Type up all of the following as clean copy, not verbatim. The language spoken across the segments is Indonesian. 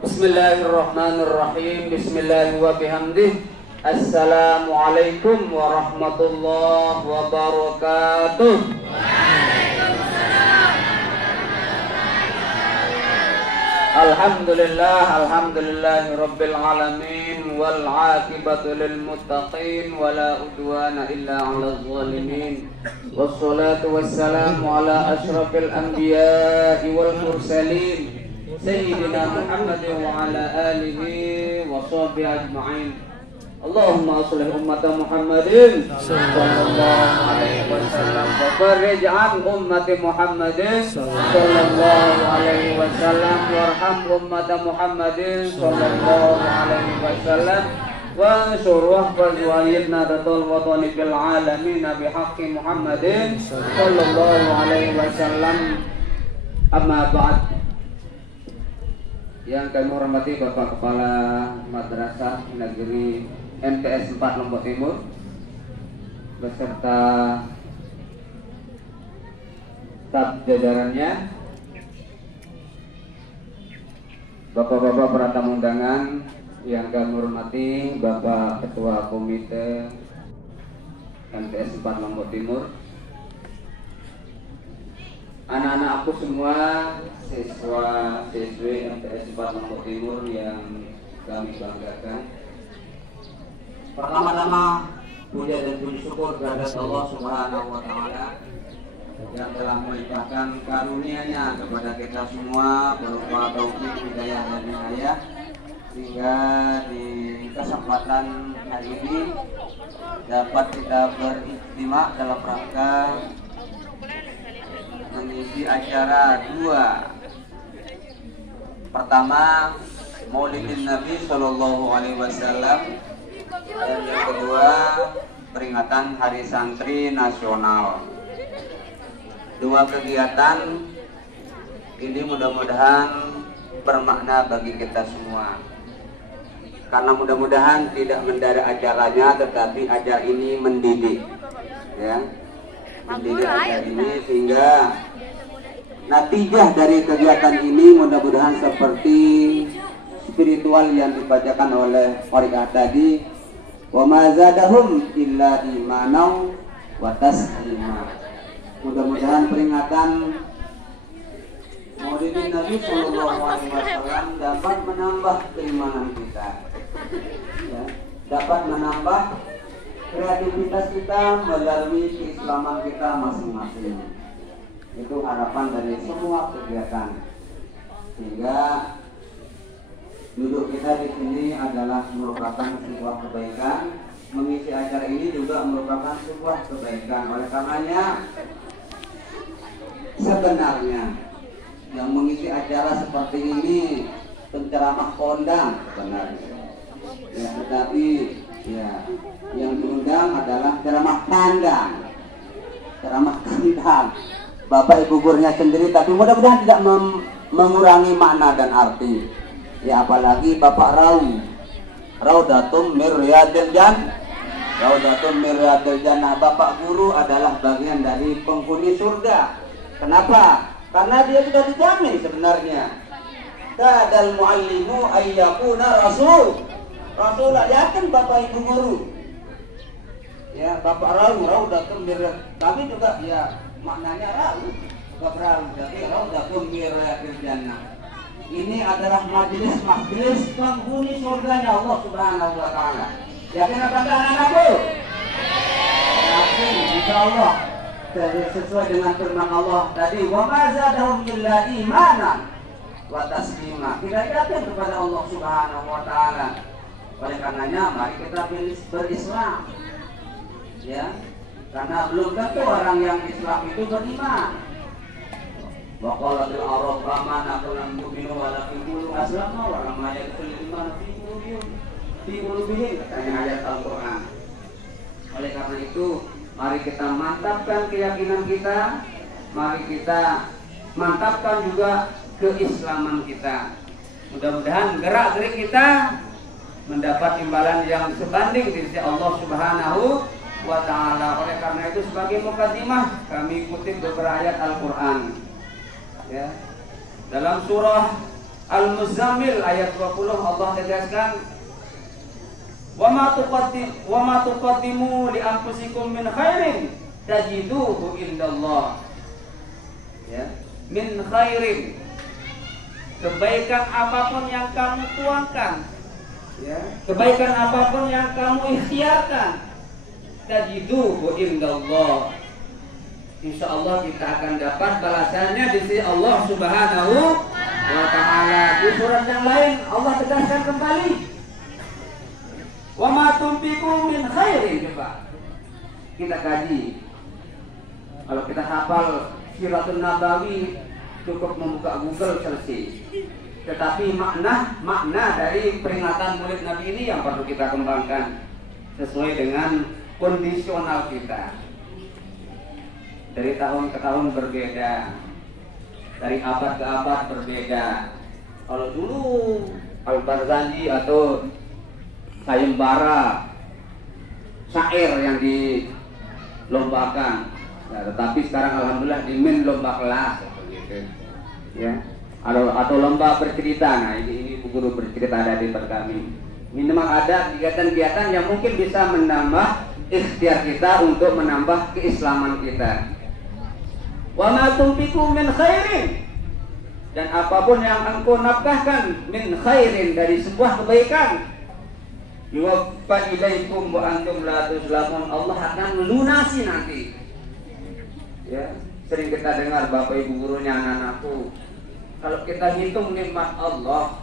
Bismillahirrahmanirrahim. Bismillahi wa bihamdih. Assalamualaikum warahmatullahi wabarakatuh. Alhamdulillahi rabbil alamin wal aqibatu lil muttaqin wala udwana illa 'alal zalimin. Wassalatu wassalamu ala asyrafil anbiya'i wal mursalin sayyidina Muhammadin wa ala alihi wa sahbihi ajma'in. Allahumma sholli ummata Muhammadin sallallahu alaihi wasallam wa farij an ummati Muhammadin sallallahu alaihi wasallam warham ummata Muhammadin sallallahu alaihi wasallam wa syurwah fazwayidna datul watani bil alamin bihaqqi Muhammadin sallallahu alaihi wasallam. Amma ba'd. Yang kami hormati Bapak Kepala Madrasah Negeri MTS 4 Lombok Timur beserta staf jajarannya, Bapak-bapak para tamu undangan yang kami hormati, Bapak Ketua Komite MTS 4 Lombok Timur, anak-anak aku semua, siswa-siswi MTS 4 Lombok Timur yang kami banggakan. Pertama-tama puja dan puji syukur kepada Allah Subhanahu wa Ta'ala yang telah melimpahkan karunia-Nya kepada kita semua berupa taufik, hidayah dan inayah, sehingga di kesempatan hari ini dapat kita berijtima dalam rangka mengisi acara dua. Pertama, Maulidin Nabi Sallallahu Alaihi Wasallam, dan yang kedua, peringatan Hari Santri Nasional. Dua kegiatan ini mudah-mudahan bermakna bagi kita semua, karena mudah-mudahan tidak mendadak acaranya, tetapi acara ini mendidik, ya, mendidik acara ini, sehingga natijah dari kegiatan ini mudah-mudahan seperti spiritual yang dibacakan oleh Qari'ah tadi, wa ma zadahum illa imanan wa taslima. Mudah-mudahan peringatan Maulidin Nabi Sallallahu Alaihi Wasallam dapat menambah keimanan kita, ya, dapat menambah kreativitas kita melalui keislaman kita masing-masing. Itu harapan dari semua kegiatan, sehingga duduk kita di sini adalah merupakan sebuah kebaikan. Mengisi acara ini juga merupakan sebuah kebaikan. Oleh karenanya, sebenarnya yang mengisi acara seperti ini penceramah kondang sebenarnya, ya, tetapi ya yang diundang adalah ceramah kandang, bapak ibu gurunya sendiri. Tapi mudah-mudahan tidak mengurangi makna dan arti. Ya, apalagi Bapak Raudatum mir Riyadil Jannah. Raudatum mir Riyadil Jannah. Bapak guru adalah bagian dari penghuni surga. Kenapa? Karena dia sudah dijamin sebenarnya. Kadal muallimu ayyakuna rasul. Rasul yakin Bapak Ibu guru. Ya, Bapak Raudatum mir. Kami juga ya maknanya Bapak jadi Raudatum mir Riyadil Jannah. Ini adalah majelis penghuni surganya Allah Subhanahu wa Ta'ala. Yakin apa enggak anak-anakku? Yakin, insya Allah. Sesuai dengan firman Allah tadi, wa ma zadahum illa imanan wa taslima. Kita yakin kepada Allah Subhanahu wa Ta'ala. Oleh karenanya mari kita berislam, ya, karena belum tentu orang yang Islam itu beriman. Wa qalatil arab amana lam yu'minu walakin qulu aslamna wa lam yadkhulul iman fi qulubihim, katanya ayat Al-Qur'an. Oleh karena itu, mari kita mantapkan keyakinan kita, mari kita mantapkan juga keislaman kita. Mudah-mudahan gerak-gerik kita mendapat imbalan yang sebanding di sisi Allah Subhanahu wa Ta'ala. Oleh karena itu, sebagai mukadimah kami kutip beberapa ayat Al-Qur'an, ya. Dalam surah Al-Muzammil ayat 20 Allah tegaskan, wa ma tuqaddimu li anfusikum min khairin tajiduhu indallah. Ya, min khairin, kebaikan apapun yang kamu tuangkan, ya, kebaikan apapun yang kamu ikhtiarkan, tajiduhu indallah, insya Allah kita akan dapat balasannya di sisi Allah Subhanahu wa ta'ala. Di surat yang lain Allah tegaskan kembali, wa ma tunfiqu min khairin. Coba kita kaji. Kalau kita hafal Siratul Nabawi cukup membuka Google selesai. Tetapi makna dari peringatan Maulid Nabi ini yang perlu kita kembangkan sesuai dengan kondisional kita. Dari tahun ke tahun berbeda, dari abad ke abad berbeda. Kalau dulu Al-Barzanji atau sayembara syair yang dilombakan, nah, tetapi sekarang alhamdulillah dimin lomba kelas gitu. Ya, atau lomba bercerita. Nah, ini guru bercerita ada di kami. Minimal ada kegiatan-kegiatan yang mungkin bisa menambah ikhtiar kita untuk menambah keislaman kita. Wa ma tunfiqu min khairin, dan apapun yang engkau nafkahkan min khairin dari sebuah kebaikan, yuwaffa ilaikum wa antum la tuzlamun, Allah akan melunasi nanti. Ya, sering kita dengar Bapak Ibu gurunya, anak-anakku, kalau kita hitung nikmat Allah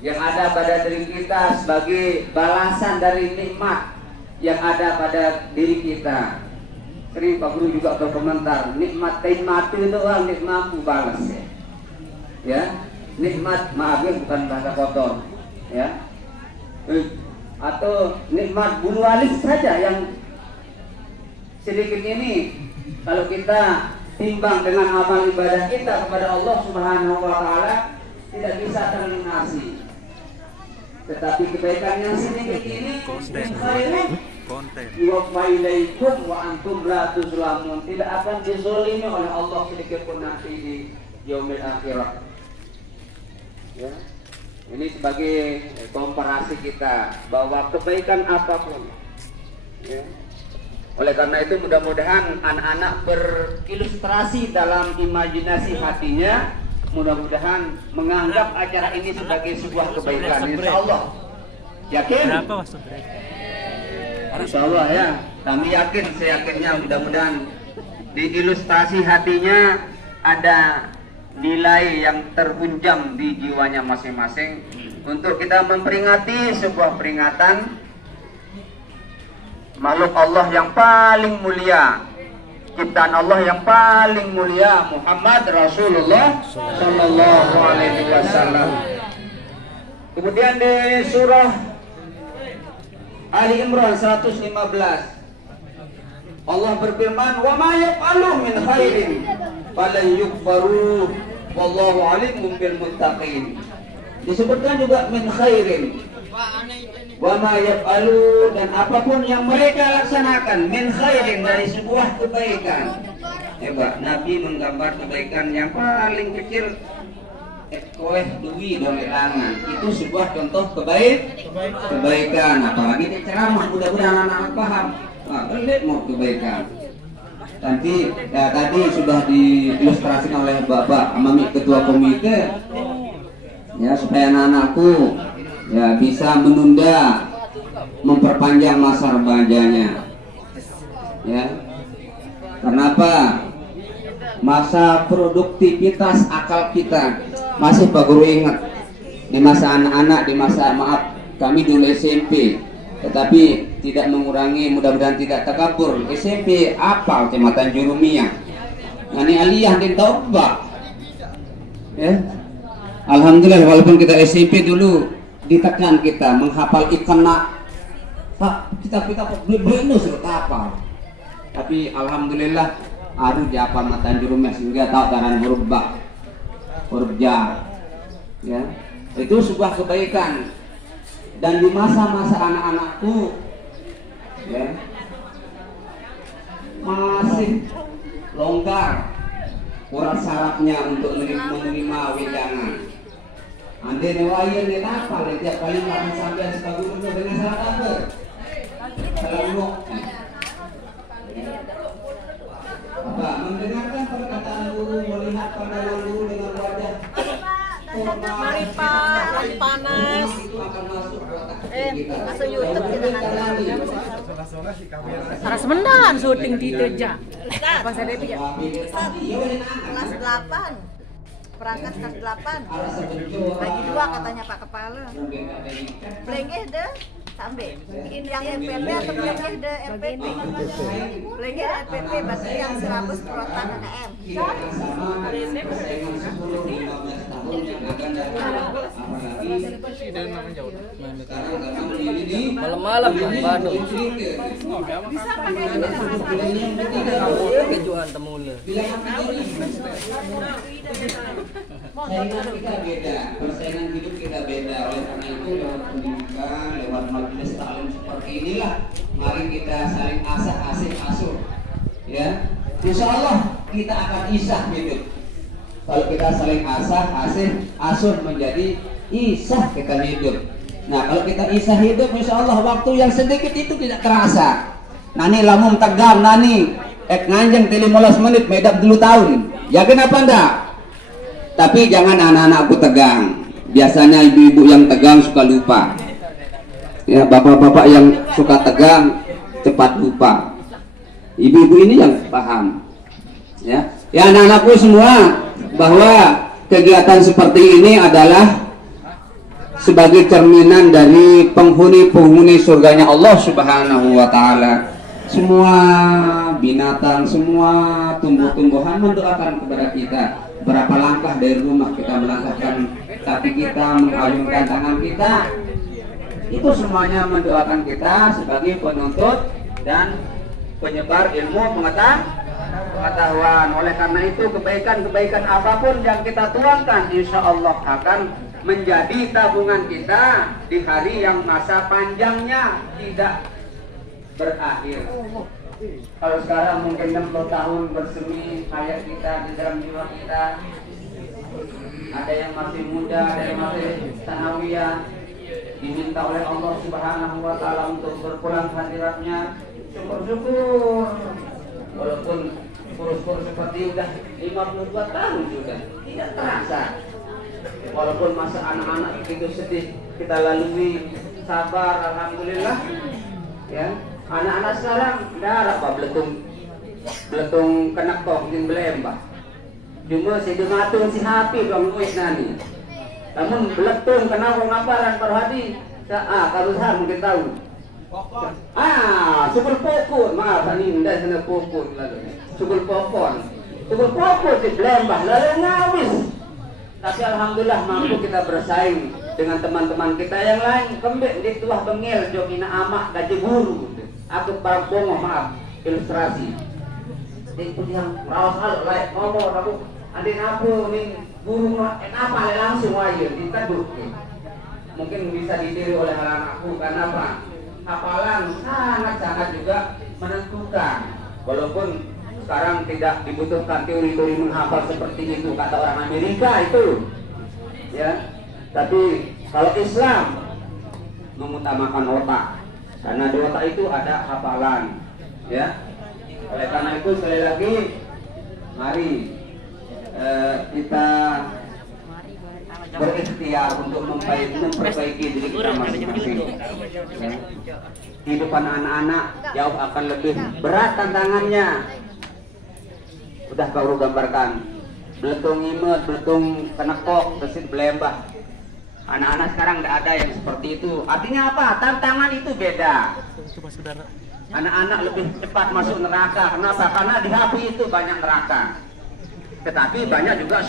yang ada pada diri kita sebagai balasan dari nikmat yang ada pada diri kita. Sering Pak Guru juga berkomentar, nikmat mati itu orang nikmat balas ya. Ya, nikmat, maaf ya, bukan bahasa kotor ya. Atau nikmat bulu alis saja yang sedikit ini, kalau kita timbang dengan amal ibadah kita kepada Allah Subhanahu wa ta'ala, tidak bisa terlunasi. Tetapi kebaikan yang sedikit ini yuwaffaikum wa antum la tuzlamun, tidak akan dizalimi oleh Allah sedikit pun nanti di yaumil akhirah. Ya. Ini sebagai komparasi kita bahwa kebaikan apapun, ya. Oleh karena itu mudah-mudahan anak-anak berilustrasi dalam imajinasi hatinya, mudah-mudahan menganggap acara ini sebagai sebuah kebaikan. Insya Allah. Yakin? Insya Allah ya. Kami yakin, seyakinnya mudah-mudahan di ilustrasi hatinya ada nilai yang terhunjam di jiwanya masing-masing untuk kita memperingati sebuah peringatan makhluk Allah yang paling mulia, ciptaan Allah yang paling mulia, Muhammad Rasulullah Sallallahu Alaihi Wasallam. Kemudian di surah Ali Imran 115 Allah berfirman, wa ma yaf'alu min khairin falan yukfaru wallahu alimun bil muttaqin. Disebutkan juga min khairin, wa ma yaf'alu, dan apapun yang mereka laksanakan min khairin dari sebuah kebaikan. Hebat, Nabi menggambar kebaikan yang paling kecil, koeh duwi dong tangan. Itu sebuah contoh kebaikan. Apalagi di ceramah, mudah-mudahan anak-anak paham. Nah, lihat mau kebaikan. Nanti ya, tadi sudah diilustrasikan oleh Bapak Amami Ketua Komite, ya, supaya anak-anakku ya bisa menunda, memperpanjang masa remajanya. Ya. Kenapa? Masa produktivitas akal kita masih Pak Guru ingat di masa anak-anak, di masa kami dulu SMP, tetapi tidak mengurangi, mudah-mudahan tidak takabur. SMP apal Kecamatan Jurumiyah, ngani aliyah di Toba. Ya. Alhamdulillah, walaupun kita SMP dulu ditekan kita menghafal ikna, Pak, kita beli surat apa? Tapi alhamdulillah harus dihafal Matan Jurumiyah sehingga tahu taran huruf ba, huruf ja. Ya. Itu sebuah kebaikan. Dan di masa-masa anak-anakku, ya, masih longgar, kurang sarafnya untuk menerima wejangan. Ande newayan ni tapal tiap kali makan sampai suka guru dengan syarat apa? Selalu apa? Mendengarkan perkataan guru, melihat pandangan guru dengan wajah Mari Pak, lagi panas. Masuk YouTube kita nanti. Saras mendan syuting di Teja. Pas ada dia. Kelas 8. Perangkat kelas 8. Lagi 2 katanya Pak Kepala. Plengeh deh sampai. Yang MPP atau plengeh deh MPP. Plengeh MPP berarti yang 100 protan KM. Malam-malam di Bandung. Bisa pakai Kejuan temula. Persaingan kita beda, persaingan hidup kita beda. Oleh karena itu lewat pendidikan, lewat majelis taklim seperti inilah, mari kita saling asah-asih asuh, ya. Insya Allah kita akan isah hidup. Kalau kita saling asah-asih asuh menjadi isah kita hidup. Nah kalau kita isah hidup, insya Allah waktu yang sedikit itu tidak terasa. Nani lamun tegam nani, nganjeng 15 menit medap dulu tahun. Ya kenapa ndak? Tapi jangan anak-anakku tegang. Biasanya ibu-ibu yang tegang suka lupa. Ya, bapak-bapak yang suka tegang cepat lupa. Ibu-ibu ini yang paham. Ya, ya anak-anakku semua, bahwa kegiatan seperti ini adalah sebagai cerminan dari penghuni-penghuni surganya Allah Subhanahu wa taala. Semua binatang, semua tumbuh-tumbuhan mendoakan kepada kita. Berapa langkah dari rumah kita melangkahkan kaki kita, mengayunkan tangan kita, itu semuanya mendoakan kita sebagai penuntut dan penyebar ilmu pengetahuan. Oleh karena itu kebaikan-kebaikan apapun yang kita tuangkan, insya Allah akan menjadi tabungan kita di hari yang masa panjangnya tidak berakhir. Kalau sekarang mungkin 60 tahun bersemi kayak kita di dalam jiwa kita, ada yang masih muda, ada yang masih sanawiyah, diminta oleh Allah Subhanahu wa taala untuk berpulang hadiratnya, syukur-syukur. Walaupun kurus-kurus seperti udah 52 tahun sudah, tidak terasa. Walaupun masa anak-anak begitu sedih kita lalui, sabar, alhamdulillah. Ya. Anak-anak sekarang darah apa beletung kenak tong di belembah. Cuma si dengatun si hapi dong duit nani. Namun beletung kenapa ngaparan perhadi? Kalau saya mungkin tahu. Subul pokok, maaf ini ndak sana pokok lalu. Subul pokok si belembah lalu ngawis. Tapi alhamdulillah mampu kita bersaing dengan teman-teman kita yang lain. Kembali di tuah bengil jokina amak gaji guru. Aku parang maaf ilustrasi. Itu yang rawas hal lain ngomong aku andin aku nih guru apa langsung aja ditaduk. Mungkin bisa ditiru oleh anak-anakku karena apa? Hafalan sangat-sangat juga menentukan. Walaupun sekarang tidak dibutuhkan teori-teori menghafal seperti itu kata orang Amerika itu. Ya. Tapi kalau Islam mengutamakan otak. Karena di otak itu ada hafalan, ya. Oleh karena itu sekali lagi, mari kita berikhtiar untuk memperbaiki diri kita masing-masing. Ya. Kehidupan anak-anak jauh akan lebih berat tantangannya. Udah baru gambarkan, beletung imut, beletung kenekok, besit belembah. Anak-anak sekarang tidak ada yang seperti itu. Artinya apa? Tantangan itu beda. Anak-anak lebih cepat masuk neraka. Kenapa? Karena di HP itu banyak neraka. Tetapi banyak juga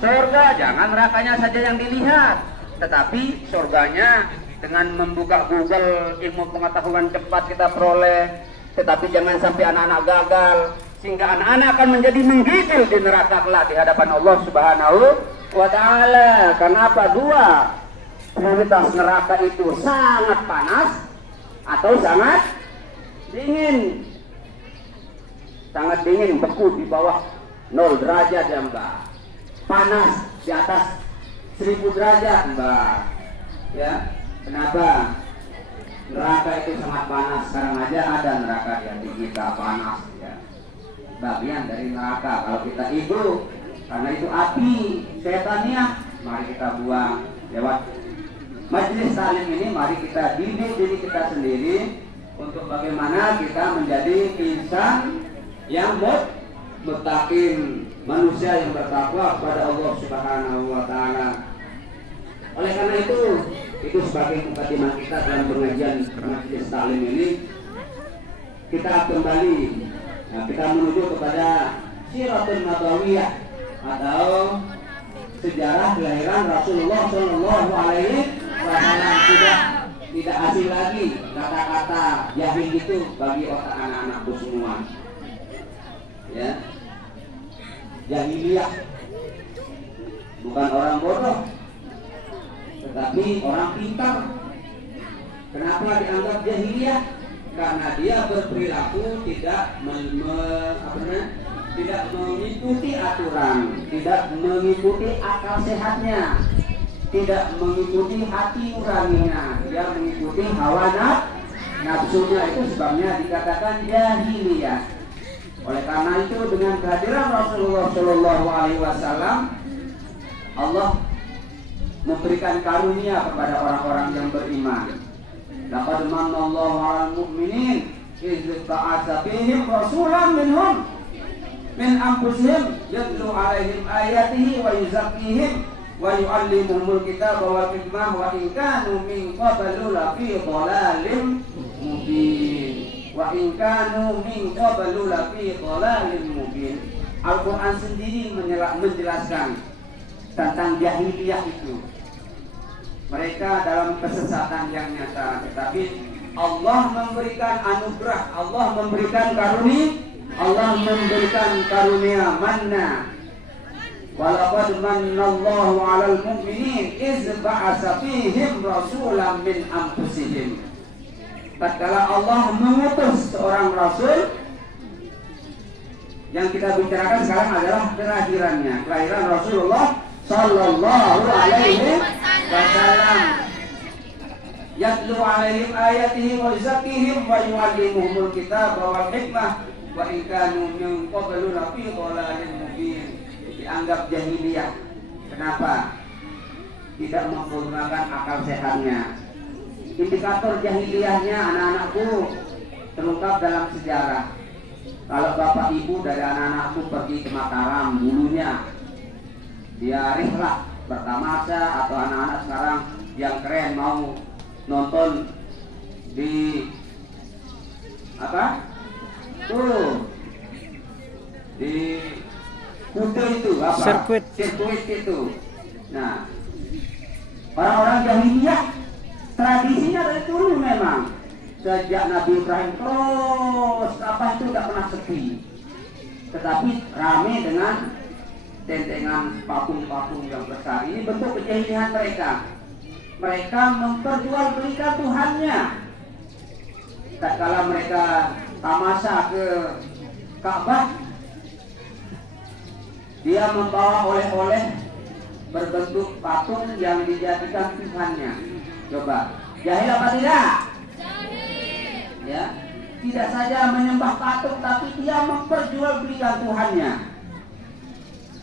surga. Jangan nerakanya saja yang dilihat. Tetapi surganya dengan membuka Google, ilmu pengetahuan cepat kita peroleh. Tetapi jangan sampai anak-anak gagal. Sehingga anak-anak akan menjadi menggigil di neraka kelak di hadapan Allah Subhanahu wa ta'ala. Kenapa? Dua kualitas neraka itu sangat panas atau sangat dingin. Sangat dingin, beku di bawah 0 derajat ya Mbak. Panas di atas 1000 derajat Mbak. Ya, kenapa? Neraka itu sangat panas. Sekarang aja ada neraka di hati kita panas ya. Bagian dari neraka. Kalau kita hidup, karena itu api setannya, mari kita buang lewat majelis taklim ini. Mari kita didik diri kita sendiri untuk bagaimana kita menjadi insan yang muttaqin, manusia yang bertakwa kepada Allah Subhanahu wa taala. Oleh karena itu sebagai mukadimah kita dalam pengajian majelis taklim ini, kita kembali kita menuju kepada Siratul Nabawiyah atau sejarah kelahiran Rasulullah Shallallahu Alaihi Wasallam. Tidak asing lagi kata-kata jahil itu bagi otak anak-anakku semua. Ya, jahiliyah bukan orang bodoh, tetapi orang pintar. Kenapa dianggap jahiliyah? Karena dia berperilaku tidak tidak mengikuti aturan, tidak mengikuti akal sehatnya, tidak mengikuti hati nuraninya, dia mengikuti hawa nafsunya. Itu sebabnya dikatakan jahiliyah. Oleh karena itu dengan kehadiran Rasulullah Shallallahu Alaihi Wasallam, Allah memberikan karunia kepada orang-orang yang beriman. Laqad manallahu 'alal mu'minin idz ba'atsa fihim rasulan minhum min anfusihim yatlu 'alaihim ayatihi wa yuzakkihim wa yu'allimuhumul kitaba wal hikmah wa in kanu min qablu lafi dhalalin mubin. Wa in kanu min qablu lafi dhalalin mubin. Al-Qur'an sendiri menjelaskan tentang jahiliyah itu. Mereka dalam kesesatan yang nyata, tetapi Allah memberikan anugerah, Allah memberikan karunia, Allah memberikan karunia manna. Walaqad mannallahu 'alal mu'minin iz ba'atsa fihim rasulan min anfusihim. Tatkala Allah mengutus seorang rasul, yang kita bicarakan sekarang adalah kelahirannya, kelahiran Rasulullah Sallallahu Alaihi Wasallam. Yatlu alaihim ayatihi wa yuzakkihim wa yu'allimuhumul kitaba wal hikmah wa in kanu min qablu lafi dhalalin mubin. Dianggap jahiliyah. Kenapa? Tidak menggunakan akal sehatnya. Indikator jahiliyahnya anak-anakku terungkap dalam sejarah. Kalau bapak ibu dari anak-anakku pergi ke Mataram dulunya, dia rihlah bertamasa, atau anak-anak sekarang yang keren mau nonton di apa tuh di Kuta itu apa sirkuit itu. Nah, orang-orang jahiliyah tradisinya dari dulu memang sejak Nabi Ibrahim terus apa itu tidak pernah sepi, tetapi rame dengan tentengan patung-patung yang besar. Ini bentuk kejahilian mereka. Mereka memperjualbelikan Tuhannya. Tatkala mereka tamasa ke Ka'bah, dia membawa oleh-oleh berbentuk patung yang dijadikan Tuhannya. Coba, jahil apa tidak? Ya, tidak saja menyembah patung, tapi dia memperjualbelikan Tuhannya.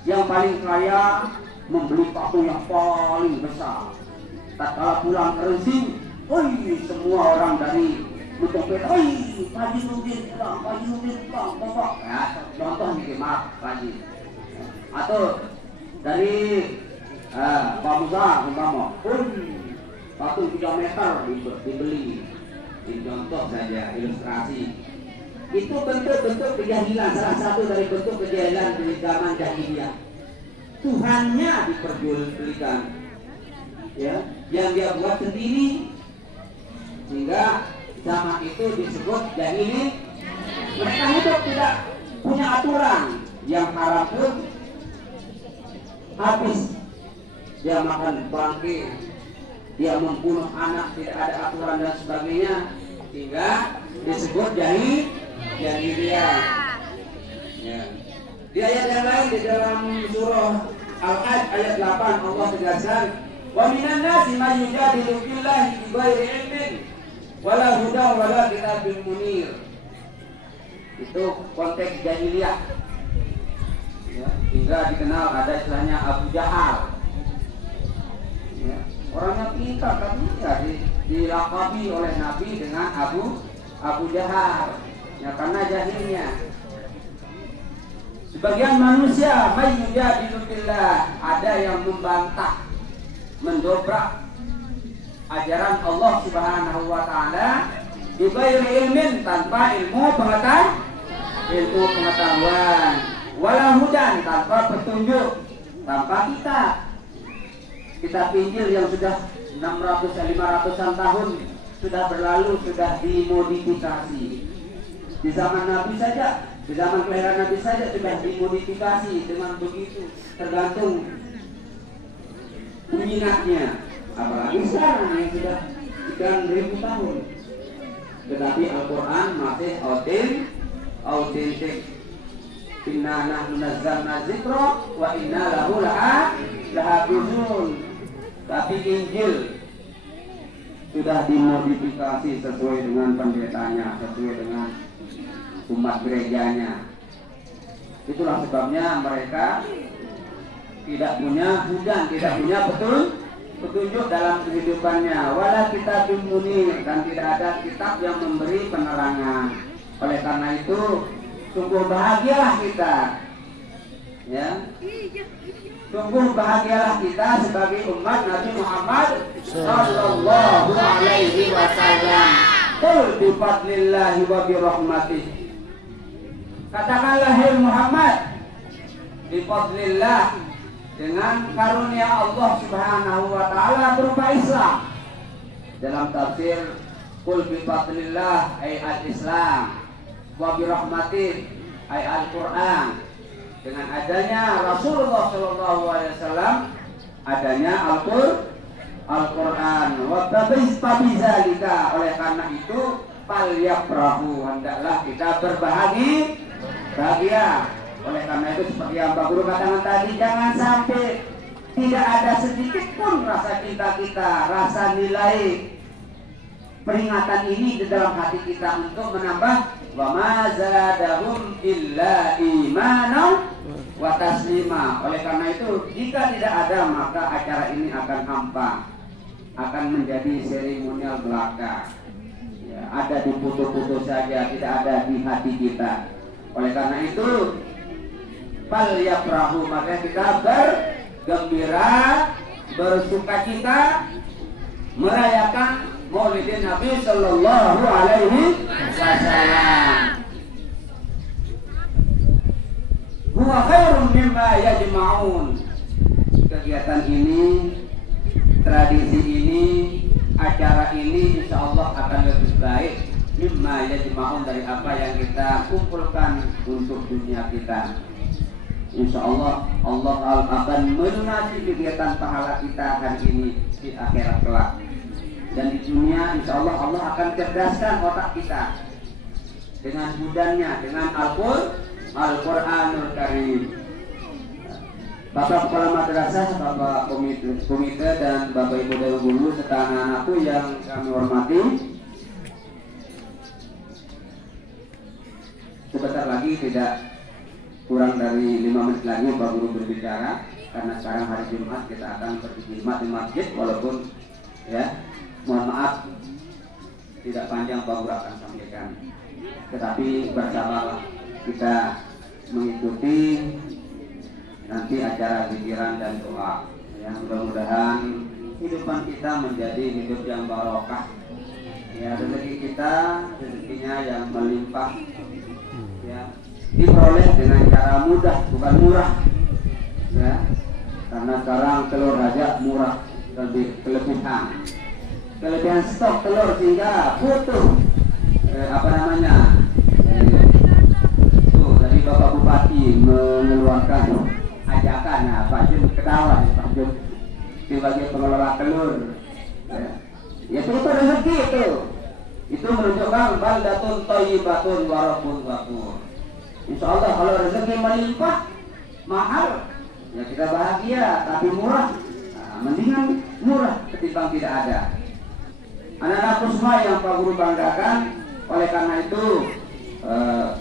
Yang paling kaya membeli patung yang paling besar. Tatkala pulang ke rezim, semua orang dari Mutopet, Haji Nudin pulang, Bapak. Ya, contoh nih, maaf, Haji. Atau dari Pak Musa, umpama, patung 3 meter dibeli. Ini contoh saja, ilustrasi. Itu bentuk-bentuk kejahilan, salah satu dari bentuk kejahilan di zaman jahiliyah. Tuhannya diperjualbelikan, ya, yang dia buat sendiri, sehingga zaman itu disebut jahili. Mereka hidup tidak punya aturan, yang haram pun habis. Dia makan bangke, dia membunuh anak, tidak ada aturan dan sebagainya, sehingga disebut jahiliyah. Ya. Di ayat yang lain di dalam surah Al-Hajj ayat 8 Allah tegaskan, "Wa minan nasi may yujadilu fillahi bighairi ilmin wala hudan wala kitabin munir." Itu konteks jahiliyah. Ya, hingga dikenal ada istilahnya Abu Jahal. Ya, orangnya pintar tapi ya dilakabi oleh Nabi dengan Abu Jahal. Ya karena jahilnya. Sebagian manusia mayyujadilu billah, ada yang membantah, mendobrak ajaran Allah Subhanahu wa taala bighairi ilmin, tanpa ilmu pengetahuan, wala hudan, tanpa petunjuk, tanpa kitab Injil yang sudah 500-an tahun sudah berlalu, sudah dimodifikasi. Di zaman Nabi saja, di zaman kelahiran Nabi saja sudah dimodifikasi dengan begitu, tergantung peminatnya. Apalagi sekarang yang sudah 3.000 tahun. Tetapi Al-Quran masih autentik. Inna nahnu nazzalna dzikra wa inna lahu lahafizun. Tapi Injil sudah dimodifikasi sesuai dengan pendetanya, sesuai dengan umat gerejanya. Itulah sebabnya mereka tidak punya hudan, tidak punya petunjuk dalam kehidupannya. Wala kitabun munir, dan tidak ada kitab yang memberi penerangan. Oleh karena itu sungguh bahagialah kita, ya. Sungguh bahagialah kita sebagai umat Nabi Muhammad sallallahu alaihi wasallam. Qul bi fadlillahi wa bi rahmatih. Katakanlah hai Muhammad, bi fadlillah, dengan karunia Allah Subhanahu wa taala berupa Islam. Dalam tafsir qul bi fadlillah ay al-Islam wa bi rahmatih ay al-Qur'an. Dengan adanya Rasulullah sallallahu alaihi wasallam, adanya Al-Qur'an. Wa tabizalika, oleh karena itu falyafrahu, hendaklah kita bahagia. Oleh karena itu seperti yang Pak Guru katakan tadi, jangan sampai tidak ada sedikit pun rasa cinta kita, rasa nilai peringatan ini di dalam hati kita untuk menambah wa ma zadahum illa imanan wa taslima. Oleh karena itu jika tidak ada, maka acara ini akan hampa, akan menjadi seremonial belaka, ya, ada di foto-foto saja, tidak ada di hati kita. Oleh karena itu fal yafrahu, maka kita bergembira, bersukacita merayakan Maulidin Nabi sallallahu alaihi wasallam. Huwa khairun mimma yajma'un. Kegiatan ini, tradisi ini, acara ini insyaallah akan lebih baik mimma yajma'un, dari apa yang kita kumpulkan untuk dunia kita. Insyaallah Allah akan melunasi kegiatan pahala kita hari ini di akhirat kelak. Dan di dunia insyaallah Allah akan cerdaskan otak kita dengan hudannya, dengan Al-Qur'anul Karim. Bapak Kepala Madrasah, Bapak Komite dan Bapak Ibu dan Guru serta anak-anakku yang kami hormati, sebentar lagi, tidak kurang dari 5 menit lagi Pak Guru berbicara, karena sekarang hari Jumat kita akan berkhidmat di masjid, walaupun ya mohon maaf tidak panjang Pak Guru akan sampaikan, tetapi bersabarlah kita mengikuti nanti acara pikiran dan doa, ya. Mudah-mudahan kehidupan kita menjadi hidup yang barokah, ya. Rezeki kita rezekinya yang melimpah, ya, diperoleh dengan cara mudah, bukan murah, ya. Karena sekarang telur aja murah, lebih kelebihan stok telur sehingga butuh tuh dari Bapak Bupati mengeluarkan ajakan, ya, Pak Jun ketawa, Pak Jun sebagai pengelola telur, ya itu rezeki itu menunjukkan baldatun thayyibatun wa rabbun ghafur. Insya Allah kalau rezeki melimpah mahal, ya kita bahagia. Tapi murah, nah, mendingan murah ketimbang tidak ada. Anak-anakku semua yang Pak Guru banggakan, oleh karena itu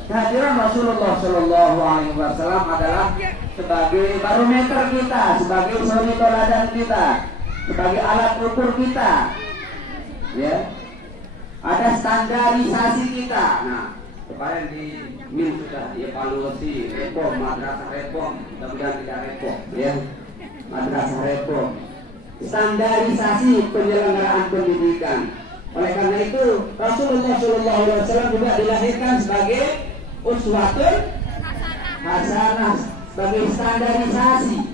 kehadiran Rasulullah Shallallahu Alaihi Wasallam adalah sebagai barometer kita, sebagai suri teladan kita, sebagai alat ukur kita. Ya, ada standarisasi kita. Nah, kemarin di MIN sudah dievaluasi reform, madrasah reform, mudah-mudahan tidak reform, ya, madrasah reform, standarisasi penyelenggaraan pendidikan. Oleh karena itu Rasulullah SAW juga dilahirkan sebagai uswatun hasanah, sebagai standarisasi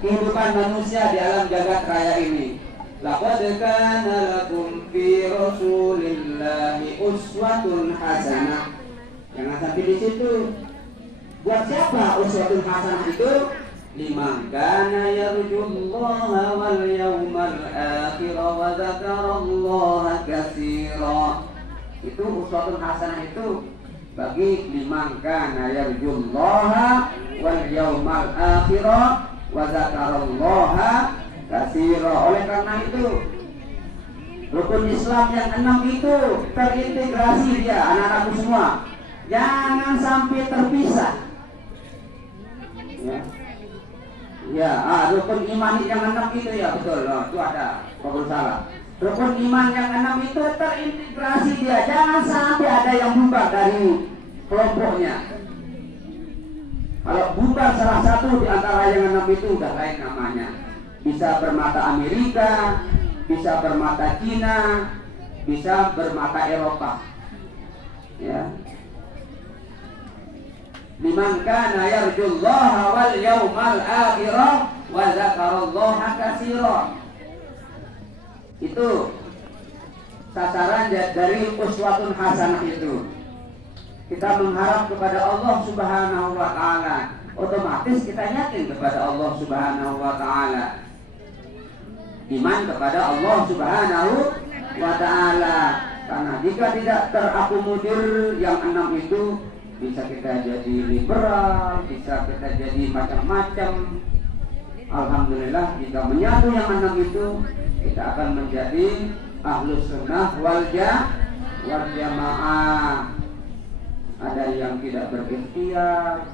kehidupan manusia di alam jagat raya ini. Laqad kana lakum fi Rasulillahi uswatun hasanah. Jangan sampai di situ. Buat siapa uswatun hasanah itu? Liman kana yarjullaha wal yawmal akhir wa dzakarallaha katsira. Itu uswatun hasanah itu bagi liman kana yarjullaha wal yawmal akhir wa dzakarallaha katsira. Oleh karena itu rukun Islam yang 6 itu terintegrasi dia, anak-anakku semua. Jangan sampai terpisah. Ya, rukun iman yang 6 itu ya betul, itu ada, kalau salah. Rukun iman yang 6 itu terintegrasi dia, jangan sampai ada yang bubar dari kelompoknya. Kalau bubar salah satu di antara yang 6 itu udah lain namanya. Bisa bermata Amerika, bisa bermata Cina, bisa bermata Eropa. Ya. Liman kana yarjullaha wal yawmal akhir wa dzakarallaha katsira. Itu sasaran dari uswatun hasanah itu. Kita mengharap kepada Allah Subhanahu wa taala, otomatis kita yakin kepada Allah Subhanahu wa taala. Iman kepada Allah Subhanahu wa taala. Karena jika tidak terakomodir yang 6 itu, bisa kita jadi liberal, bisa kita jadi macam-macam. Alhamdulillah jika menyatu yang 6 itu, kita akan menjadi ahlus sunnah wal jamaah. Ada yang tidak berikhtiar,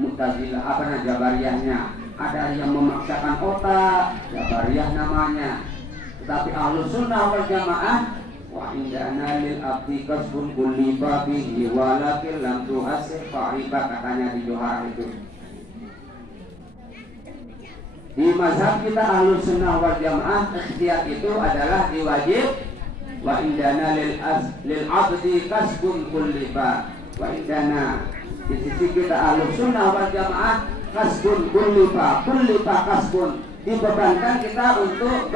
Mu'tazilah, Jabariyahnya. Ada yang memaksakan otak, Jabariyah namanya. Tetapi ahlus sunnah wal jamaah, wa indana lil abdi kasbun kulli babihi walakin lam tuhasir fa'riba, katanya di Johar itu. Di mazhab kita ahlus sunnah wal jamaah, ikhtiar itu adalah diwajib. Wa indana lil abdi kasbun kulli ba. Wa indana, di sisi kita ahlus sunnah wal jamaah, kasbun kulli ba kasbun, dibebankan kita untuk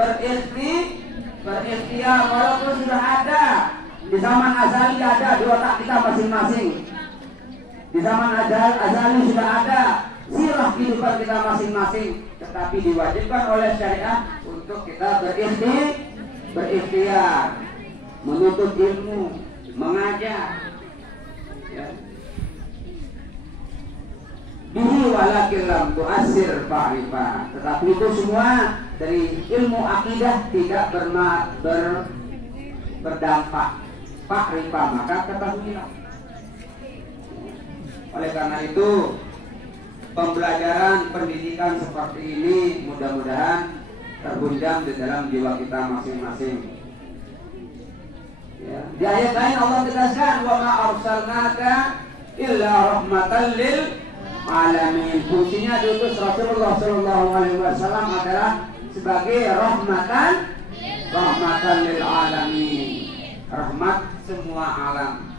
berikhtiar walaupun sudah ada. Di zaman azali ada di otak kita masing-masing. Di zaman azali sudah ada sirah kehidupan kita masing-masing, tetapi diwajibkan oleh syariat untuk kita berikhtiar, menuntut ilmu, mengajar. Ya. Bihi walakin lam tu'assir fa'rifa. Tetapi itu semua dari ilmu akidah tidak berdampak fa'rifa, maka ketahuilah. Oleh karena itu pembelajaran pendidikan seperti ini mudah-mudahan tergunjang di dalam jiwa kita masing-masing. Ya. Di ayat lain Allah tegaskan, wa ma arsalnaka illa rahmatan lil alamin. Fungsinya diutus Rasulullah SAW adalah sebagai rahmatan lil alamin, rahmat semua alam,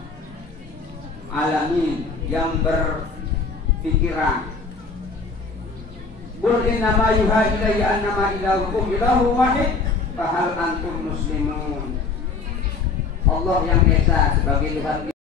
alamin yang berpikiran. Qul innama yuha ilayya annama ilahukum ilahu wahid fahal antum muslimun. Allah yang Esa sebagai Tuhan